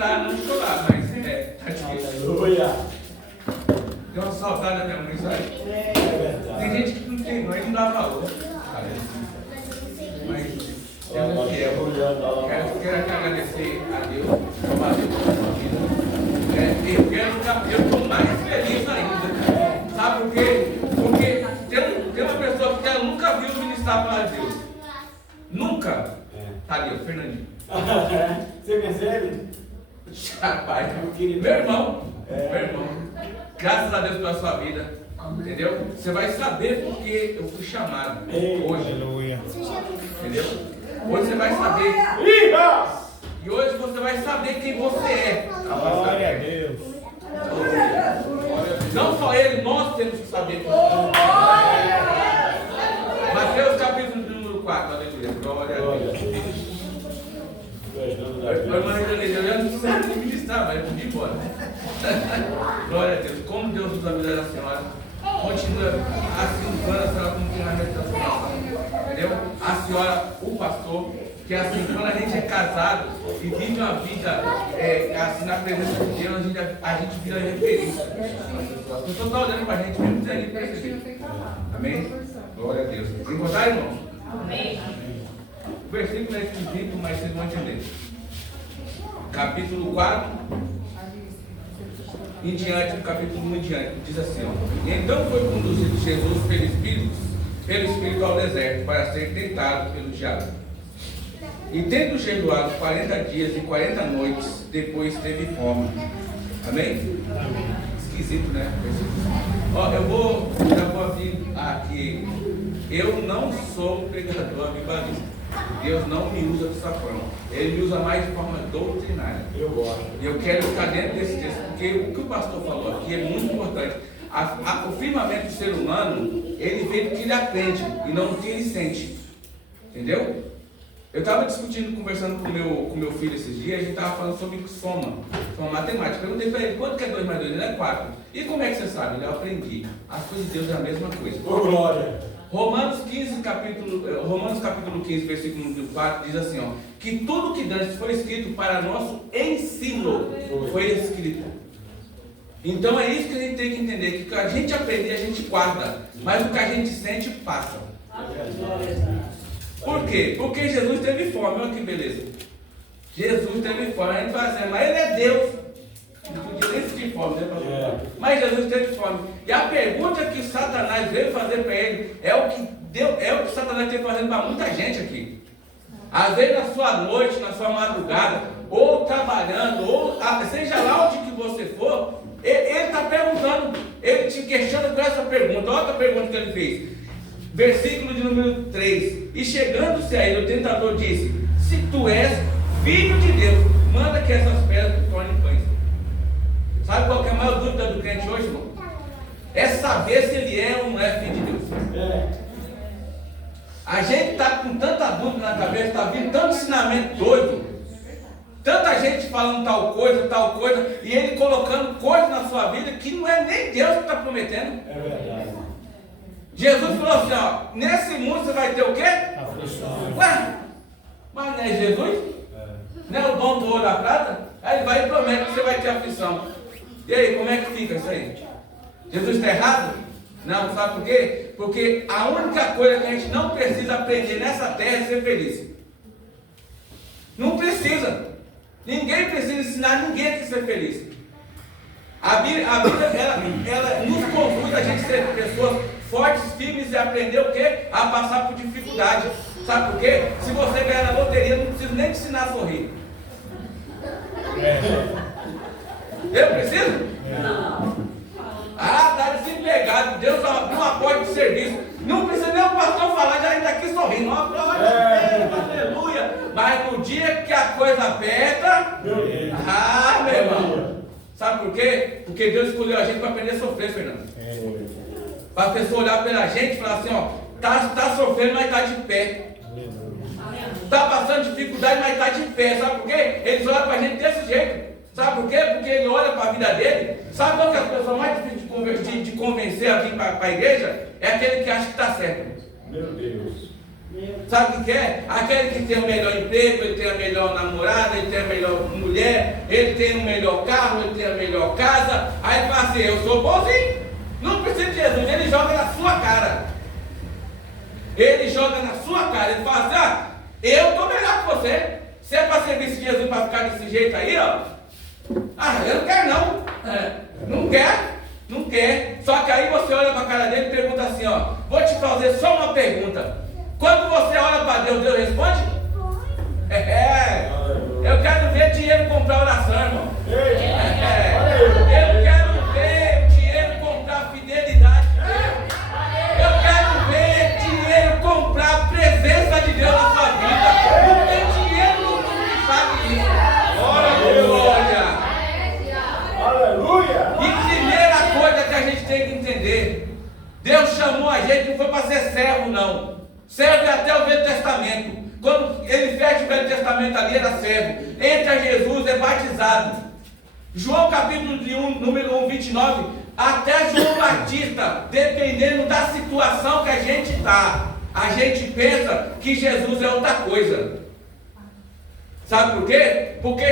tentar não chorar, mas tá difícil. Aleluia. Deu uma saudade da minha mãe, sabe? É verdade. Tem gente que não tem mãe, não dá valor. Mas Deus é fiel. Quero agradecer a Deus por fazer por sua vida. Eu estou mais feliz ainda. Sabe por quê? Porque tem uma pessoa que ela nunca viu ministrar para Deus. Nunca. Tá ali, o Fernandinho. Você conhece ele? Rapaz, meu irmão. Meu irmão. Graças a Deus pela sua vida. Entendeu? Você vai saber porque eu fui chamado hoje. Aleluia. Entendeu? Hoje você vai saber. E hoje você vai saber quem você é. Glória a Deus. Não só ele, nós temos que saber. Mateus capítulo número 4. Aleluia. Glória a Deus. Irmã Reganese, eu já não precisava ministrar, mas eu podia ir embora. Glória a Deus. Como Deus usa a vida da senhora. Continua assim, a senhora como treinamento da senhora. Entendeu? A senhora, o pastor, que assim, quando a gente é casado e vive uma vida assim na presença de Deus, a gente vira referência. A pessoa está olhando para a gente mesmo sem a gente perceber. Amém? Glória a Deus. Encontrar, irmão? Amém. O versículo é esquisito, mas vocês vão entender. Capítulo 4, em diante, do capítulo 1 em diante, diz assim: ó, então foi conduzido Jesus pelo Espírito ao deserto, para ser tentado pelo diabo. E tendo jejuado 40 dias e 40 noites, depois teve fome. Amém? Esquisito, né? Ó, já vou abrir aqui. Eu não sou pregador avivalista. Deus não me usa dessa forma. Ele me usa mais de forma doutrinária. Eu gosto. E eu quero ficar dentro desse texto, porque o que o pastor falou aqui é muito importante. O firmamento do ser humano, ele vê do que ele aprende e não do que ele sente. Entendeu? Eu estava discutindo, conversando com meu filho esses dias, a gente estava falando sobre soma matemática. Eu perguntei para ele, quanto que é 2 mais 2? Ele é 4. E como é que você sabe? Ele, eu aprendi. As coisas de Deus é a mesma coisa. Ô, glória. Romanos capítulo 15, versículo 4, diz assim, ó, que tudo que antes foi escrito para nosso ensino foi escrito. Então é isso que a gente tem que entender, que o que a gente aprender, a gente guarda, mas o que a gente sente, passa. Por quê? Porque Jesus teve fome, olha que beleza. Jesus teve fome, a gente vai dizer, mas ele é Deus. Não podia nem sentir fome, né? Mas Jesus teve fome. E a pergunta que Satanás veio fazer para ele é o que Satanás tem fazendo para muita gente aqui. Às vezes na sua noite, na sua madrugada, ou trabalhando, ou seja lá onde que você for, ele está perguntando, ele te questiona com essa pergunta. Olha a pergunta que ele fez. Versículo de número 3. E chegando-se a ele, o tentador disse: se tu és filho de Deus, manda que essas pedras se tornem pães. Sabe qual que é a maior dúvida do crente hoje, irmão? É saber se ele é ou não é filho de Deus. A gente está com tanta dúvida na cabeça, está vindo tanto ensinamento doido, tanta gente falando tal coisa, e ele colocando coisas na sua vida que não é nem Deus que está prometendo. É verdade. Jesus falou assim, ó, nesse mundo você vai ter o quê? Aflição. Ué, mas não é Jesus? Não é o dono do ouro da prata? Aí ele vai e promete que você vai ter aflição. E aí, como é que fica isso aí? Jesus está errado? Não, sabe por quê? Porque a única coisa que a gente não precisa aprender nessa terra é ser feliz. Não precisa. Ninguém precisa ensinar ninguém a ser feliz. A Bíblia ela nos conduz a gente ser pessoas fortes, firmes e aprender o quê? A passar por dificuldade. Sabe por quê? Se você ganhar na loteria, não precisa nem te ensinar a sorrir. Eu preciso? Não. Ah, está desempregado. Deus abriu uma porta de serviço. Não precisa nem o pastor falar, já está aqui sorrindo. Aleluia. Mas no dia que a coisa aperta, meu irmão. Sabe por quê? Porque Deus escolheu a gente para aprender a sofrer, Fernando. Para a pessoa olhar pela gente e falar assim, ó, tá sofrendo, mas está de pé. Está passando dificuldade, mas está de pé. Sabe por quê? Eles olham para a gente desse jeito. Sabe por quê? Porque ele olha para a vida dele. Sabe qual que é a pessoa mais difícil de convencer a vir para a igreja? É aquele que acha que está certo. Meu Deus. Sabe o que é? Aquele que tem o melhor emprego, ele tem a melhor namorada, ele tem a melhor mulher, ele tem o melhor carro, ele tem a melhor casa. Aí ele fala assim, eu sou bonzinho. Não precisa de Jesus, ele joga na sua cara. Ele joga na sua cara, ele fala assim, eu estou melhor que você. Se é para servir esse Jesus para ficar desse jeito aí, ó. Eu não quero não. Não quer. Só que aí você olha para a cara dele e pergunta assim, ó. Vou te fazer só uma pergunta. Quando você olha para Deus, Deus responde? Eu quero ver dinheiro comprar oração, irmão. Eu quero ver dinheiro comprar fidelidade de Deus. Eu quero ver dinheiro comprar a presença de Deus na sua vida. Porque dinheiro não sabe isso. Glória. Aleluia. E primeira coisa que a gente tem que entender, Deus chamou a gente, não foi para ser servo, não. Servo é até o Velho Testamento. Quando ele fecha o Velho Testamento ali, era servo. Entra Jesus, é batizado. João capítulo 1, número 1, 29. Até João Batista, dependendo da situação que a gente está, a gente pensa que Jesus é outra coisa. Sabe por quê? Porque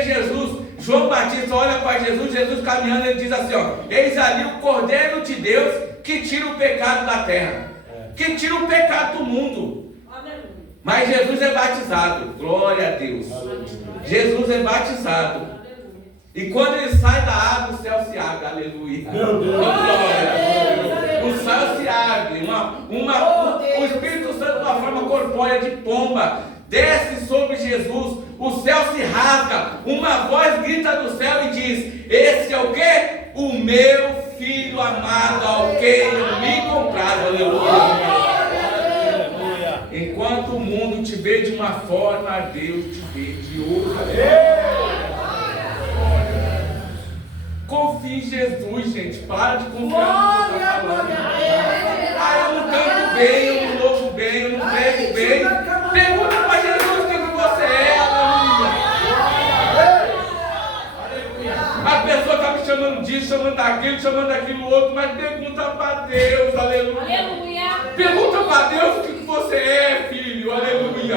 João Batista olha para Jesus caminhando, ele diz assim, ó, eis ali o Cordeiro de Deus que tira o pecado da terra. Que tira o pecado do mundo. Mas Jesus é batizado. Glória a Deus. Jesus é batizado. E quando ele sai da água, o céu se abre. Aleluia. Meu Deus. Glória. O céu se abre. O Espírito Santo, de uma forma corpórea de pomba, desce sobre Jesus. O céu se rasga. Uma voz grita do céu e diz: esse é o quê? O meu Filho amado, ao quem eu me comprado. Aleluia. Enquanto o mundo te vê de uma forma, Deus te vê de outra. Confie em Jesus, gente. Para de confiar no que você está falando. Eu não canto bem, eu não louvo bem, eu não prego bem. Pergunta para Jesus quem que você é. A pessoa está me chamando disso, chamando daquilo outro, mas pergunta para Deus, aleluia. Pergunta para Deus o que você é, filho, aleluia.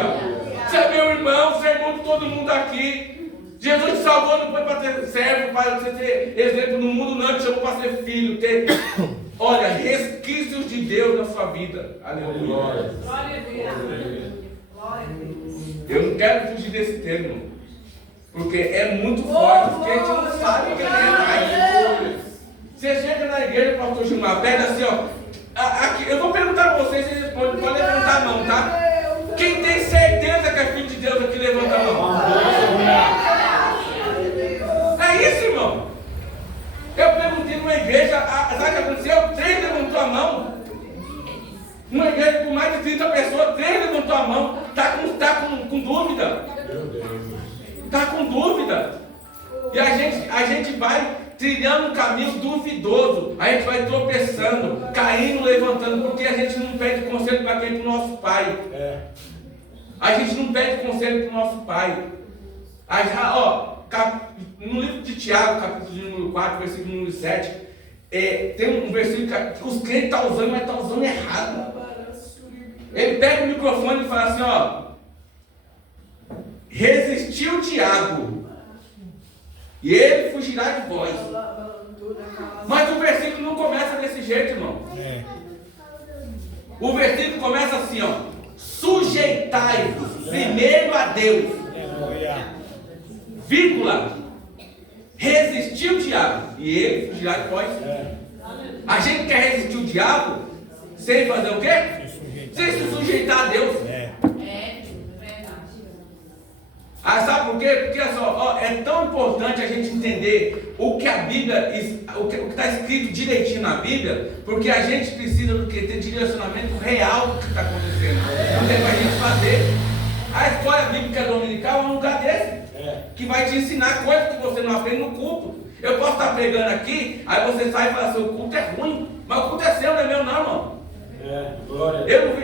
Você é meu irmão, você é irmão de todo mundo aqui. Jesus te salvou, não foi para ser servo, para você ter exemplo no mundo, não, te chamou para ser filho, ter, olha, resquícios de Deus na sua vida, aleluia. Eu não quero fugir desse termo. Porque é muito forte, porque a gente não sabe o que é mais. Você chega na igreja, pastor Gilmar, pega assim, ó. Aqui, eu vou perguntar para vocês, vocês respondem, pode levantar a mão, tá? Quem tem certeza que é filho de Deus aqui, levanta a mão. É isso, irmão. Eu perguntei numa igreja, sabe o que aconteceu? 3 levantou a mão. Uma igreja com mais de 30 pessoas, 3 levantou a mão. Está com dúvida. Está com dúvida. E a gente vai trilhando um caminho duvidoso. A gente vai tropeçando, caindo, levantando, porque a gente não pede conselho para quem? Para o nosso pai. A gente não pede conselho para o nosso pai. No livro de Tiago, capítulo número 4, versículo número 7, tem um versículo que os crentes estão usando, mas estão usando errado. Ele pega o microfone e fala assim, ó. Resistiu o diabo, e ele fugirá de vós. Mas o versículo não começa desse jeito, irmão. O versículo começa assim, ó. Sujeitai-vos primeiro a Deus, vírgula, resistiu o diabo, e ele fugirá de vós. A gente quer resistir o diabo sem fazer o quê? Sem se sujeitar a Deus. Sabe por quê? Porque é tão importante a gente entender o que a Bíblia, o que está escrito direitinho na Bíblia, porque a gente precisa do que? Ter direcionamento real do que está acontecendo. Não tem para a gente fazer. A escola bíblica dominical é um lugar desse, que vai te ensinar coisas que você não aprende no culto. Eu posso estar pregando aqui, aí você sai e fala assim, o culto é ruim, mas o culto é seu, não é meu não, irmão.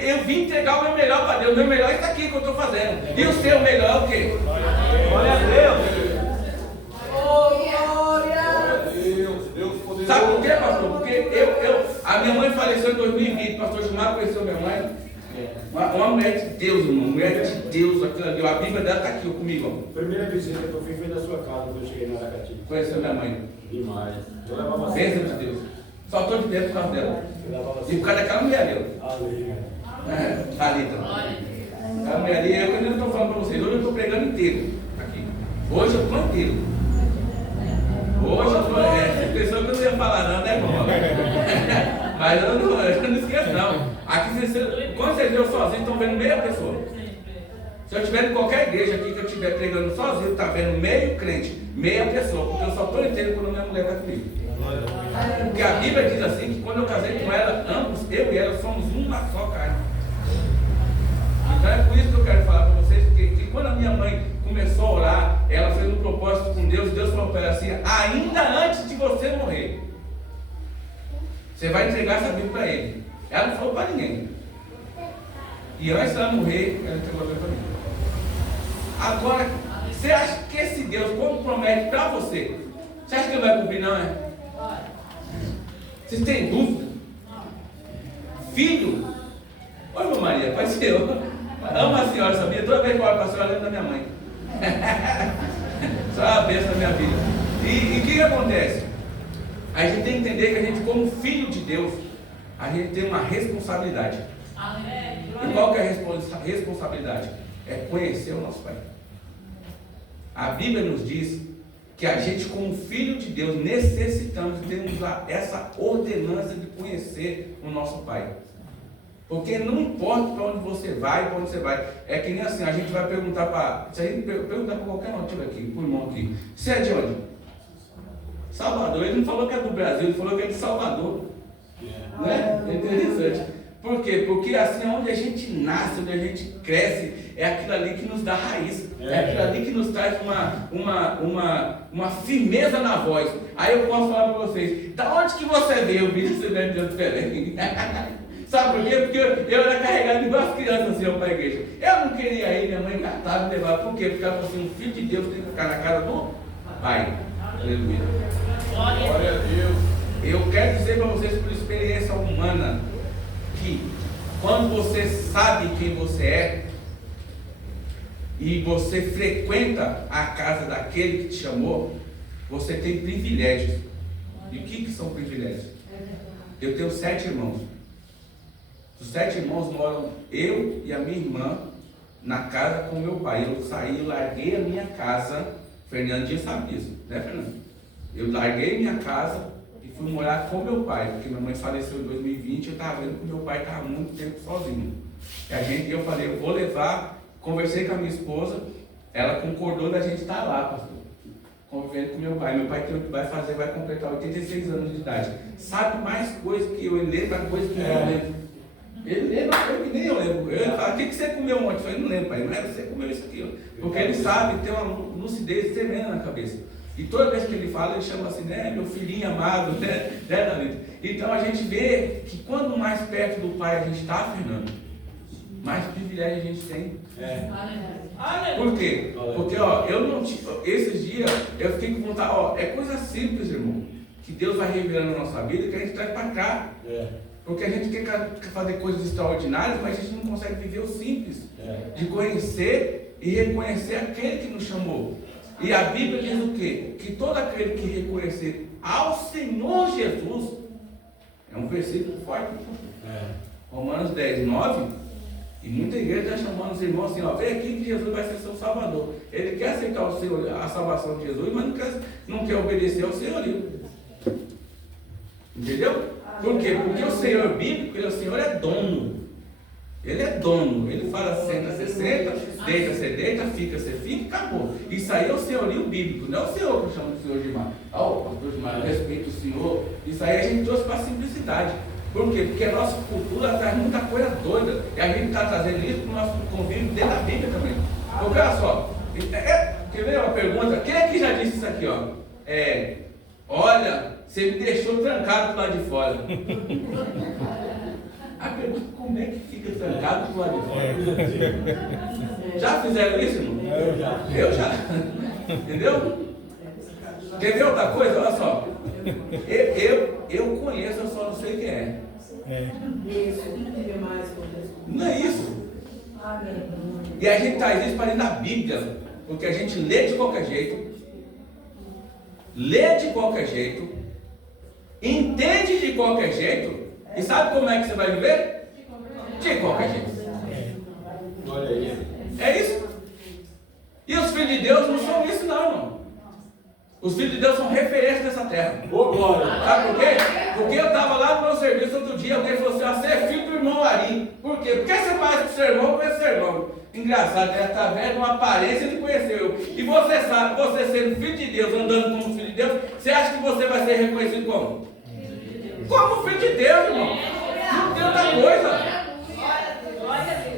Eu vim entregar o meu melhor para Deus. O meu melhor é isso aqui que eu estou fazendo. E o seu melhor é o quê? Glória a Deus. Sabe por quê, pastor? Porque a minha mãe faleceu em 2020. Pastor Gilmar conheceu minha mãe. Uma mulher Deus, irmão. Mulher de Deus, aquilo ali. A Bíblia dela está aqui comigo. Primeira visita que eu fiz foi da sua casa, quando eu cheguei na Aracati. Conheceu minha mãe. Demais. Eu levava Bênção de Deus. Só estou de dentro por causa dela. Eu levava E por causa daquela mulher dela. Thalita. Aquela mulher ali, eu ainda não estou falando para vocês. Hoje eu estou pregando inteiro. Aqui. Hoje eu estou inteiro. Hoje eu estou. Você pensou que eu não ia falar, não, né, irmão? Mas eu não esqueço, não. Aqui, quando vocês viram sozinhos, estão vendo meia pessoa. Se eu estiver em qualquer igreja aqui que eu estiver pregando sozinho, está vendo meio crente, meia pessoa, porque eu só estou inteiro quando minha mulher está comigo. Porque a Bíblia diz assim que quando eu casei com ela, ambos, eu e ela, somos uma só carne. Então é por isso que eu quero falar para vocês que quando a minha mãe começou a orar, ela fez um propósito com Deus, Deus falou para ela assim, ainda antes de você morrer, você vai entregar essa Bíblia para ele. Ela não falou para ninguém. E antes dela morrer, ela entregou a Bíblia para mim. Agora, você acha que esse Deus, como promete para você, você acha que ele vai cumprir, não é? Vocês têm dúvida? Filho? Oi, irmã Maria, pode ser eu. Amo a senhora, sabia? Toda vez que eu olho para a senhora, eu lembro da minha mãe. Só a bênção da minha vida. E o que acontece? A gente tem que entender que a gente, como filho de Deus, a gente tem uma responsabilidade. E qual que é a responsabilidade? É conhecer o nosso Pai. A Bíblia nos diz que a gente, como filho de Deus, necessitamos ter essa ordenança de conhecer o nosso Pai. Porque não importa para onde você vai, para onde você vai. É que nem assim, a gente vai perguntar para. Se a gente perguntar para qualquer motivo aqui, para o irmão aqui, você é de onde? Salvador. Ele não falou que é do Brasil, ele falou que é de Salvador. Né? É interessante. Por quê? Porque assim é onde a gente nasce, onde a gente cresce, é aquilo ali que nos dá raiz, é aquilo ali que nos traz uma firmeza na voz. Aí eu posso falar para vocês, da onde que você veio? Eu vi você veio de diferente. Sabe por quê? Porque eu era carregado igual as crianças assim para a igreja. Eu não queria ir, minha mãe catava e levava. Por quê? Porque ela falou assim, um filho de Deus tem que ficar na casa do Pai. Aleluia. Glória a Deus. Eu quero dizer para vocês por experiência humana que quando você sabe quem você é e você frequenta a casa daquele que te chamou, você tem privilégios. E o que são privilégios? Eu tenho 7 irmãos. Os 7 irmãos moram eu e a minha irmã na casa com meu pai. Eu saí, larguei a minha casa. Fernandinho sabe disso, né, Fernando? Eu larguei minha casa e fui morar com meu pai, porque minha mãe faleceu em 2020, eu estava vendo que meu pai estava muito tempo sozinho. E eu falei, eu vou levar, conversei com a minha esposa, ela concordou da gente estar lá, pastor, convivendo com meu pai. Meu pai vai completar 86 anos de idade. Sabe mais coisas que eu, ele lembra coisas que eu não lembro. Ele lembra coisa que nem eu lembro. Ele fala, o que você comeu ontem? Eu falei, não lembro, pai, não era você que comeu isso aqui. Ó. Porque ele sabe, tem uma lucidez tremenda na cabeça. E toda vez que ele fala, ele chama assim, né, meu filhinho amado, né, David? Então a gente vê que quanto mais perto do Pai a gente está, Fernando, mais privilégio a gente tem. Por quê? Porque, ó, esses dias eu fiquei com vontade, ó, é coisa simples, irmão, que Deus vai revelando na nossa vida, que a gente traz para cá. Porque a gente quer fazer coisas extraordinárias, mas a gente não consegue viver o simples, de conhecer e reconhecer aquele que nos chamou. E a Bíblia diz o quê? Que todo aquele que reconhecer ao Senhor Jesus, é um versículo forte, Romanos 10, 9, e muita igreja está chamando os irmãos assim, ó, vem aqui que Jesus vai ser seu Salvador. Ele quer aceitar a salvação de Jesus, mas não quer obedecer ao senhorio. Entendeu? Por quê? Porque o Senhor bíblico, o Senhor é dono. Ele é dono. Ele fala, senta, você senta, deita, você deita, fica, você fica, acabou. Isso aí é o senhorio bíblico, não é o Senhor que eu chamo de Senhor de Mar. Pastor de Mar, respeito o Senhor. Isso aí a gente trouxe para a simplicidade. Por quê? Porque a nossa cultura traz muita coisa doida. E a gente está trazendo isso para o nosso convívio dentro da Bíblia também. Porque olha só, quer ver uma pergunta? Quem é que já disse isso aqui, ó? Olha, você me deixou trancado do lado de fora. A pergunta, como é que fica trancado do lado de fora? Já fizeram isso, irmão? Eu já. Entendeu? Quer ver outra coisa? Olha só. Eu conheço, eu só não sei quem é. Não é isso. E a gente traz isso para dentro da Bíblia, porque a gente lê de qualquer jeito, entende de qualquer jeito, e sabe como é que você vai viver? De qualquer jeito. Olha aí. É isso. E os filhos de Deus não são isso não, irmão. Os filhos de Deus são referências dessa terra. Ô, glória. Sabe por quê? Porque eu estava lá no meu serviço outro dia, alguém falou assim, você é filho do irmão Ari. Por quê? Porque você faz com o seu irmão, com esse seu irmão. Engraçado, ele através de uma aparência ele conheceu eu. E você sabe, você sendo filho de Deus, andando como filho de Deus, você acha que você vai ser reconhecido como? Como filho de Deus, irmão. Não tem outra coisa.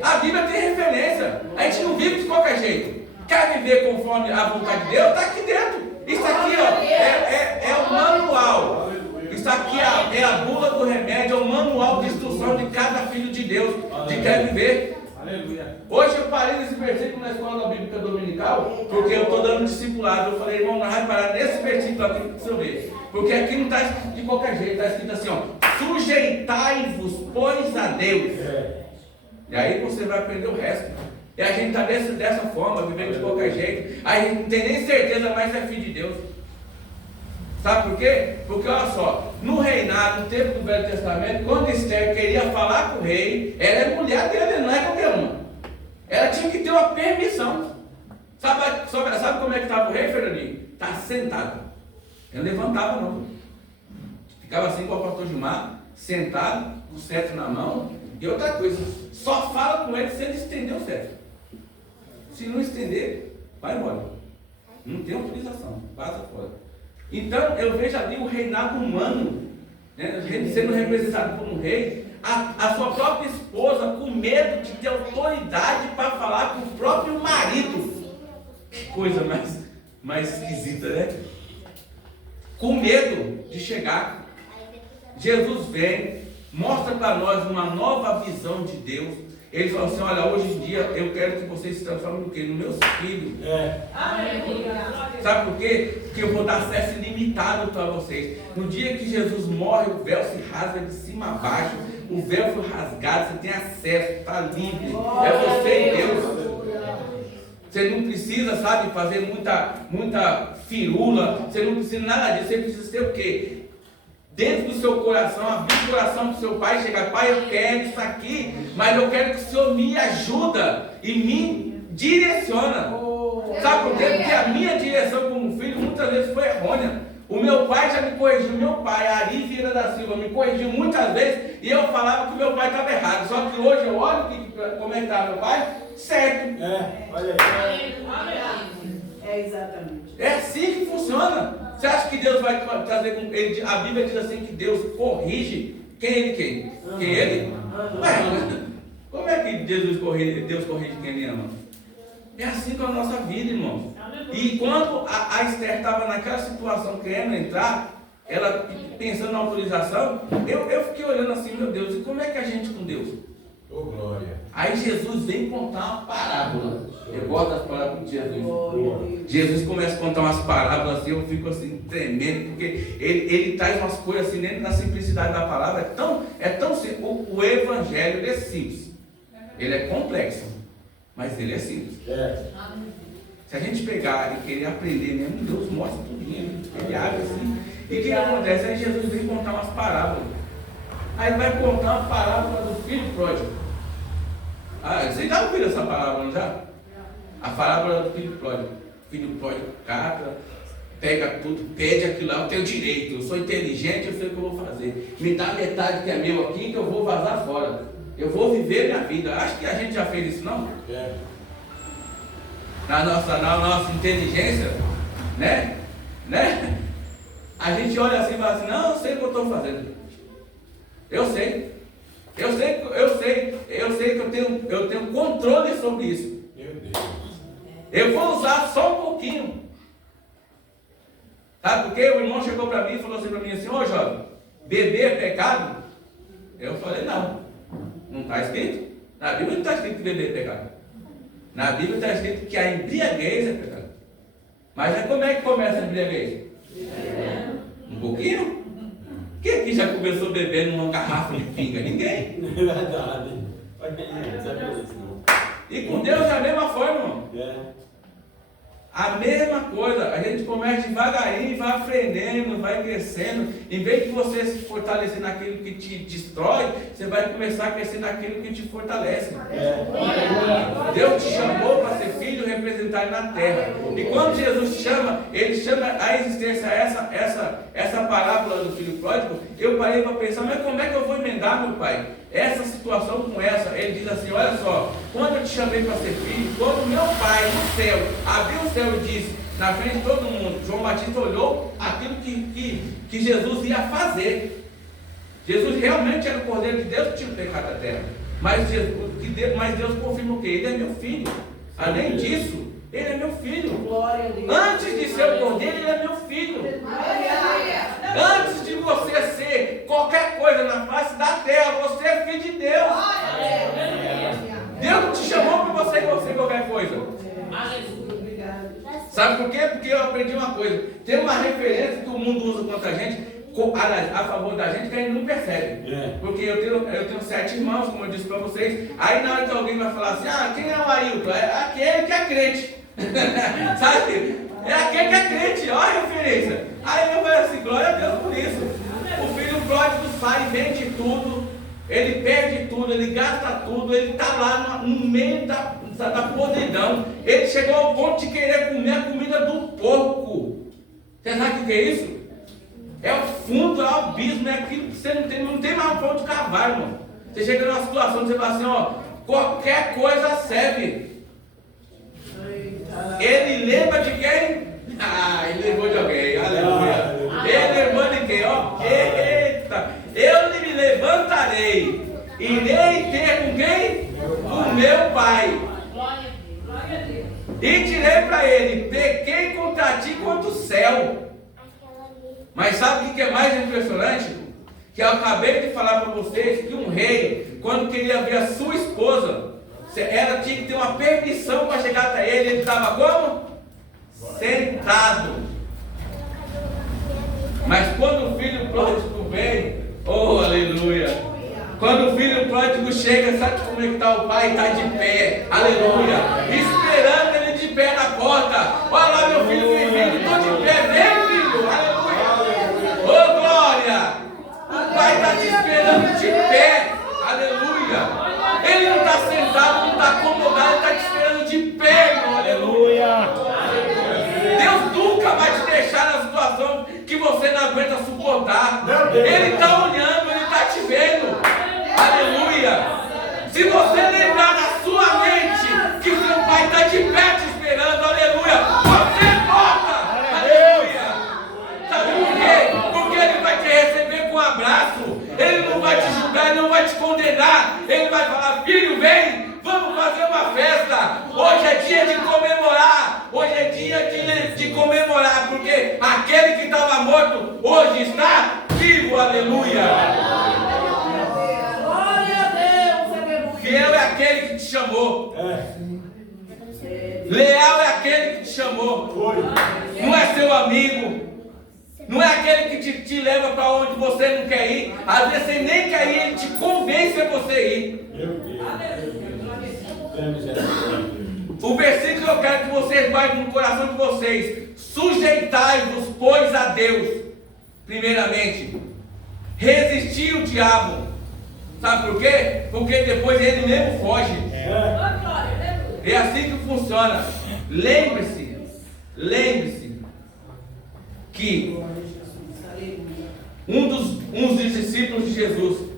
A Bíblia tem referência. A gente não vive de qualquer jeito. Quer viver conforme a vontade de Deus? Está aqui dentro. Isso aqui, ó, é o manual. Isso aqui é a bula do remédio, é o manual de instrução de cada filho de Deus, de quer viver. Aleluia. Hoje eu parei nesse versículo na escola bíblica dominical, porque eu estou dando discipulado. Eu falei, irmão, nós vamos parar nesse versículo aqui para você ver. Porque aqui não está escrito de qualquer jeito, está escrito assim, ó, sujeitai-vos, pois, a Deus. E aí você vai aprender o resto. E a gente está dessa forma, vivendo de qualquer jeito. A gente não tem nem certeza mais se é filho de Deus. Sabe por quê? Porque olha só, no reinado, no tempo do Velho Testamento, quando Esther queria falar com o rei, ela é mulher dele, não é qualquer uma. Ela tinha que ter uma permissão. Sabe como é que estava o rei, Fernandinho? Estava sentado. Ele não levantava não. Ficava assim com o pastor Gilmar, sentado, com o cetro na mão. E outra coisa, só fala com ele se ele estender o cetro. Se não estender, vai embora. Não tem autorização, passa fora. Então eu vejo ali o reinado humano, né, sendo representado por um rei, a sua própria esposa com medo de ter autoridade para falar com o próprio marido. Que coisa mais esquisita, né? Com medo de chegar. Jesus vem, mostra para nós uma nova visão de Deus. Ele falou assim, olha, hoje em dia eu quero que vocês se transformem no quê? Nos meus filhos. Sabe por quê? Porque eu vou dar acesso ilimitado para vocês. No dia que Jesus morre, o véu se rasga de cima a baixo. O véu foi rasgado, você tem acesso, está livre. É você e Deus. Você não precisa, sabe, fazer muita firula. Você não precisa nada disso. Você precisa ter o quê? Dentro do seu coração, abrir o coração do seu pai e chegar, pai, eu quero isso aqui, mas eu quero que o Senhor me ajuda e me direciona. Sabe por quê? Porque a minha direção como filho muitas vezes foi errônea. O meu pai já me corrigiu, meu pai, Ari Vieira da Silva, me corrigiu muitas vezes e eu falava que o meu pai estava errado. Só que hoje eu olho como é que estava meu pai, certo. Olha aí. É exatamente. É assim que funciona. Você acha que Deus vai trazer com ele? A Bíblia diz assim que Deus corrige quem ele quem? Quem ele? Ué, como é que Deus corrige quem ele ama? É assim com a nossa vida, irmão. E quando a Esther estava naquela situação querendo entrar, ela pensando na autorização, eu fiquei olhando assim, meu Deus, e como é que a gente com Deus? Ô, glória. Aí Jesus vem contar uma parábola. Eu gosto das parábolas de Jesus. Jesus começa a contar umas parábolas assim, eu fico assim tremendo, porque ele traz umas coisas assim dentro da simplicidade da palavra. É tão simples. O evangelho ele é simples. Ele é complexo, mas ele é simples. Se a gente pegar e querer aprender mesmo, Deus mostra tudo. Ele abre assim. E o que acontece? Aí Jesus vem contar umas parábolas. Aí vai contar uma parábola do filho pródigo. Vocês já ouviram essa parábola, não já? A parábola do filho pródigo. O filho pródigo cata, pega tudo, pede aquilo lá, eu tenho direito, eu sou inteligente, eu sei o que eu vou fazer. Me dá metade que é meu aqui, que eu vou vazar fora. Eu vou viver minha vida. Acho que a gente já fez isso, não? Na nossa inteligência, né? A gente olha assim e fala assim, não, eu sei o que eu estou fazendo. Eu sei que eu tenho controle sobre isso. Meu Deus. Eu vou usar só um pouquinho. Sabe por quê? O irmão chegou para mim e falou assim para mim assim, ô jovem, beber é pecado? Eu falei, não está escrito. Na Bíblia não está escrito que beber é pecado. Na Bíblia está escrito que a embriaguez é pecado. Mas como é que começa a embriaguez? Um pouquinho? Quem aqui já começou bebendo uma garrafa de pinga? Ninguém. É verdade. Olha aí, não sabe disso não. E com Deus é a mesma forma, irmão. É. A mesma coisa, a gente começa devagarinho, vai aprendendo, vai crescendo. Em vez de você se fortalecer naquilo que te destrói, você vai começar a crescer naquilo que te fortalece. Deus te chamou para ser filho e representar na terra. E quando Jesus te chama, Ele chama a existência essa parábola do filho pródigo. Eu parei para pensar, mas como é que eu vou emendar, meu pai? Essa situação com essa, ele diz assim, olha só, quando eu te chamei para ser filho, quando meu pai no céu, abriu o céu e disse, na frente de todo mundo, João Batista olhou aquilo que Jesus ia fazer. Jesus realmente era o Cordeiro de Deus que tinha o pecado da terra. Mas Deus confirma o quê? Ele é meu filho. Além disso, ele é meu filho. Antes de ser o Cordeiro, ele é meu filho. Antes de você ser qualquer coisa na face da terra, você é filho de Deus. Deus não te chamou para você ser qualquer coisa. Sabe por quê? Porque eu aprendi uma coisa. Tem uma referência que o mundo usa contra a gente, a favor da gente, que a gente não percebe. Porque eu tenho 7 irmãos, como eu disse para vocês. Aí na hora que alguém vai falar assim, quem é o Ailton? É aquele que é crente. Sabe? É aquele que é crente, olha a referência. Aí eu falei assim, glória a Deus por isso. O filho pródigo sai, vende tudo, ele perde tudo, ele gasta tudo, ele está lá no meio da podridão. Ele chegou ao ponto de querer comer a comida do porco. Você sabe o que é isso? É o fundo, é o abismo, é aquilo que você não tem mais um ponto de cavar, irmão. Você chega numa situação que você fala assim, qualquer coisa serve. Ele lembra de quem? Ele lembrou de alguém, aleluia. Ele lembrou de quem? Eita, eu me levantarei, irei ter com quem? Com meu pai. E direi para ele, pequei contra ti contra o céu. Mas sabe o que é mais impressionante? Que eu acabei de falar para vocês que um rei, quando queria ver a sua esposa, ela tinha que ter uma permissão para chegar até ele. Ele estava como? Sentado. Mas quando o filho pródigo vem, aleluia. Quando o filho pródigo chega, sabe como é que está o pai? Está de pé, aleluia. Esperando ele de pé na porta. Olha lá, meu filho vem vindo, estou de pé, vem filho, aleluia. Glória. O pai está te esperando de pé, aleluia. Ele não está sentado, não está acomodado, ele está te esperando de pé, irmão. Aleluia. Deus nunca vai te deixar na situação que você não aguenta suportar. Ele está olhando, ele está te vendo. Aleluia. Se você lembrar na sua mente que seu pai está de pé te esperando, aleluia, você volta. Aleluia. Sabe por quê? Porque ele vai te receber com um abraço. Ele não vai te julgar, ele não vai te condenar. Ele vai falar, filho, vem, vamos fazer uma festa. Hoje é dia de comemorar. Hoje é dia de comemorar. Porque aquele que estava morto, hoje está vivo. Aleluia. Glória a Deus, aleluia. Fiel é aquele que te chamou. Leal é aquele que te chamou. Não é seu amigo. Não é aquele que te leva para onde você não quer ir. Às vezes você nem quer ir, ele te convence a você ir. O versículo que eu quero que vocês guardem no coração de vocês. Sujeitai-vos, pois, a Deus. Primeiramente. Resistir o diabo. Sabe por quê? Porque depois ele mesmo foge. É assim que funciona. Lembre-se que um dos discípulos de Jesus,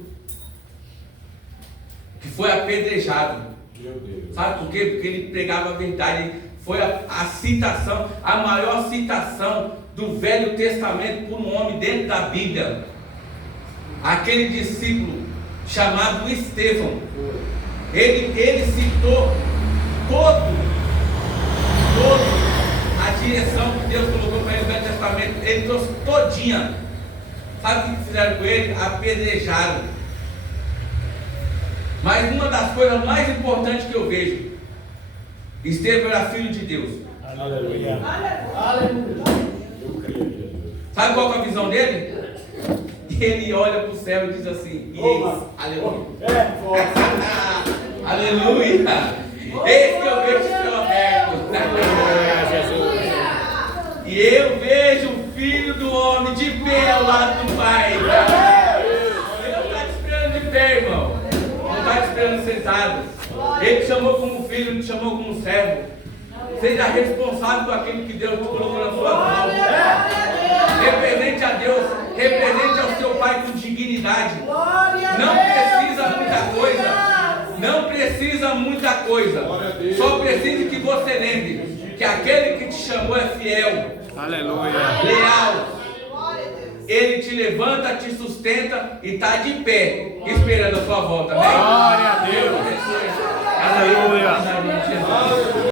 que foi apedrejado, sabe por quê? Porque ele pregava a verdade. Foi a citação, a maior citação do Velho Testamento por um homem dentro da Bíblia. Aquele discípulo chamado Estevão, ele citou todo a direção que Deus colocou para ele no Velho Testamento. Ele trouxe todinha. Sabe o que fizeram com ele? Apedrejaram. Mas uma das coisas mais importantes que eu vejo, Estevão era filho de Deus. Aleluia. Sabe qual é a visão dele? Ele olha para o céu e diz assim, aleluia. Aleluia. Eis que eu vejo o céu aberto. E eu vejo o Filho do Homem de pé ao lado do Pai. Ele não está te esperando de pé, irmão. Não está te esperando sentado. Ele te chamou como filho, não te chamou como servo. Seja responsável por aquilo que Deus te colocou na sua mão. Represente a Deus, represente ao seu Pai com dignidade. Não precisa muita coisa. Não precisa muita coisa. Só precisa que você lembre que aquele que te chamou é fiel. Aleluia. Leal. Ele te levanta, te sustenta e está de pé, esperando a sua volta. Amém? Glória a Deus. Aleluia.